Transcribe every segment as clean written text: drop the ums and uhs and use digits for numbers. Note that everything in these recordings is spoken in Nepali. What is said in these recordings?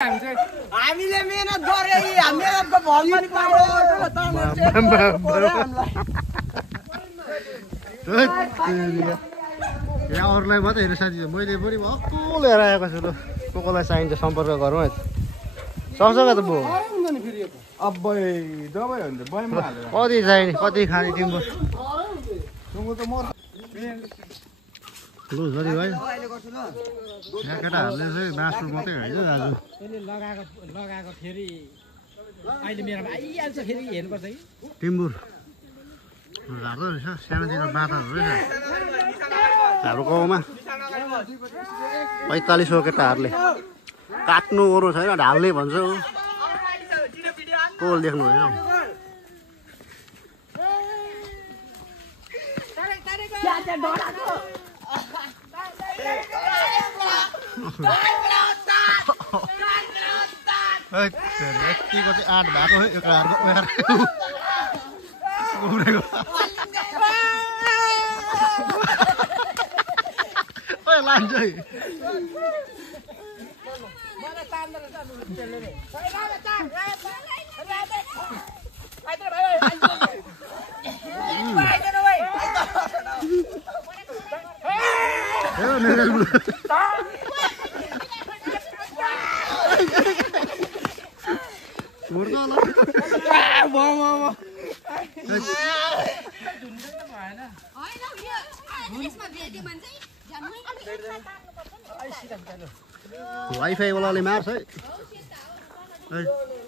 हामीले मेहनत गरे मेहनतको फल पनि पायो यहाँ अरूलाई मात्रै हेरेर साथी मैले पनि भक्कु लिएर आएको छु ल कोलाई चाहिन्छ सम्पर्क गरौँ है सक्छ त बो कति चाहिने कति खाने तिम्रो लु जरी भाइ यहाँ केटाहरूले चाहिँ मासु मात्रै होइन दाजु लगाएको फेरि अहिले मेरोमा आइहाल्छ फेरि हेर्नुपर्छ कि टिम्बुर झार्दो रहेछ सानोतिनो बाटाहरू रहेछ हाम्रो गाउँमा 4500 केटाहरूले काट्नु ओर्नु छैन ढाल्ने भन्छ कोल देख्नु होइन यतिको चाहिँ आँट भएको है यो काठको लान्छ है वाइफाई वालाले मार्छ है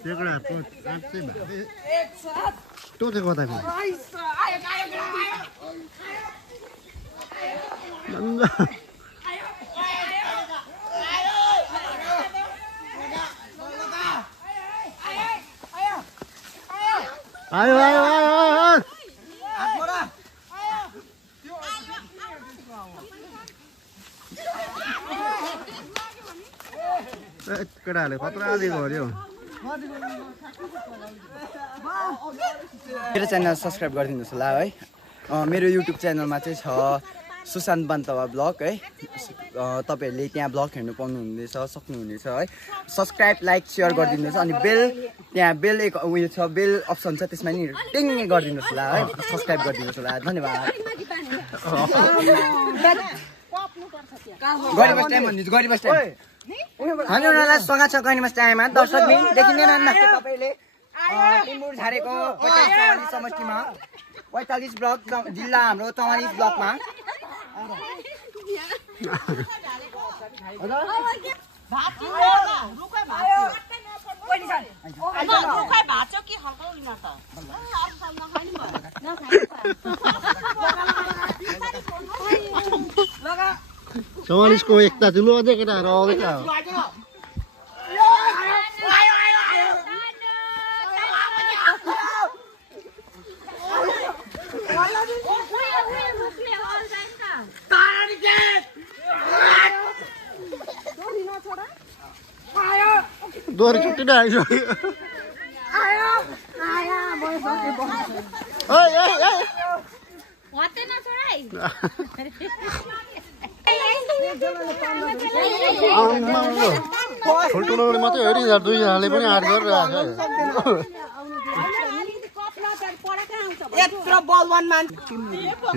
त्यो कुरा त्यो चाहिँ कताको आयो आयो आयो केटाहरूले खतरा दिएको अरे मेरो च्यानल सब्सक्राइब गरिदिनुहोस् होला है मेरो युट्युब च्यानलमा चाहिँ छ सुशान्त बान्तवा ब्लग है तपाईहरुले त्यहाँ ब्लग हेर्नु पाउनुहुनेछ सक्नुहुनेछ है सब्सक्राइब लाइक शेयर गरिदिनुहोस् अनि बेल त्यहाँ बेल एक उयो छ बेल अप्सन छ त्यसमा नि टिङ गरिदिनुहोस् होला है सब्सक्राइब गरिदिनुहोस् होला धन्यवाद गरिबस टाइम भन्दिछु गरिबस टाइम हजुरहरुलाई स्वागत छ गरिबस टाइममा दर्शक बिन देखिँदैन न तपाईले टिम्बुर झारेको 45 समष्टिमा 45 ब्लक जिल्ला हाम्रो 44 ब्लकमा चौवालिसको एकता ठुलो अझै केटाहरू आउँदैछ दोहोरी छुट्टी नै आइसक्यो ठुल्ठुलोले मात्रै हेरि दुईजनाले पनि आँट गरिरहेको छ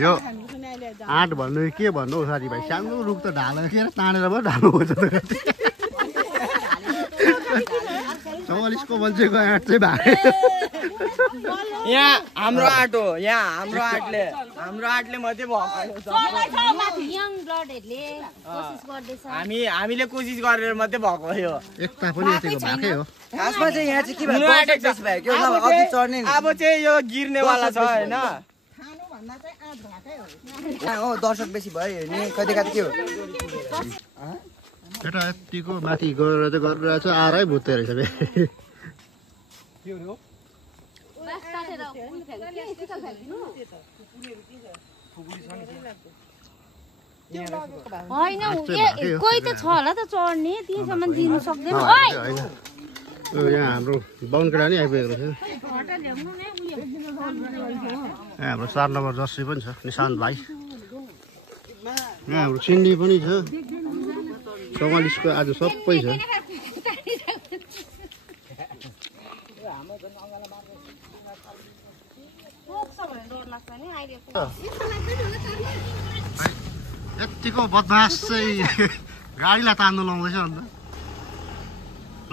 यो आँट भन्नु के भन्नु साथीभाइ सानो रुख त ढालेर के तानेर पो ढाल्नुपर्छ त 44 को मान्छेको आँट चाहिँ भागे यहाँ हाम्रो आँट हो यहाँ हाम्रो आँटले मात्रै भएको हामीले कोसिस गरेर मात्रै भएको हो यो एकता पनि यतिको भाकै हो खासमा चाहिँ यहाँ चाहिँ के भयो अघि चढ्ने अब चाहिँ यो गिर्नेवाला छ हैन हो दर्शक बेसी भयो नि कति कति के हो केटा यतिको माथि गएर चाहिँ गरिरहेको छ आरै भुत्ते रहेछ बे होइन कोही त छ होला त चढ्ने त्यहीसम्म दिनु सक्दैन यहाँ हाम्रो बाहुन केटा नि आइपुगेको रहेछ हाम्रो 4 नम्बर जर्सी पनि छ निशान्त भाइ यहाँ हाम्रो सिन्डी पनि छ 44 को आज सबै छ यतिको बदमास चाहिँ गाडीलाई तान्नु लाउँदैछ अन्त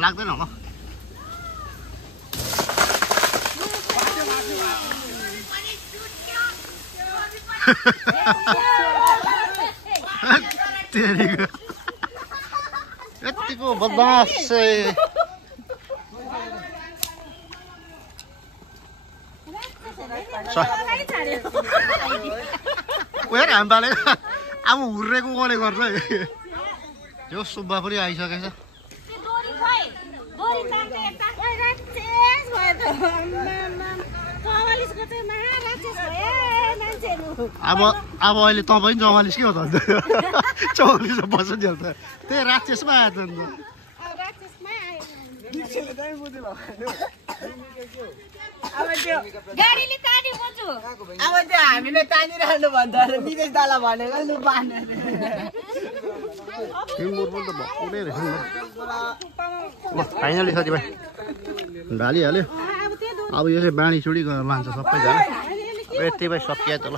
लाग्दैन होला यतिको बदमास चाहिँ हामीबाले अब हुर्रेको कसले गर्छ त्यो सुब्बा पनि आइसकेछ अब अहिले तपाईँ 44 के हो त अन्त 44 बस्छ नि त त्यही राक्षसमा आएछ नि त गाडीले तानी बोजू अब त्यो हामीले तानिरहनु भन्दा निदेश दाला भनेको लु बाँध्ने फाइनली साथीभाइ ढालिहाल्यो अब यो चाहिँ बाँडी चुडी गरेर लान्छ सबैजना यति भाइ सकिया त ल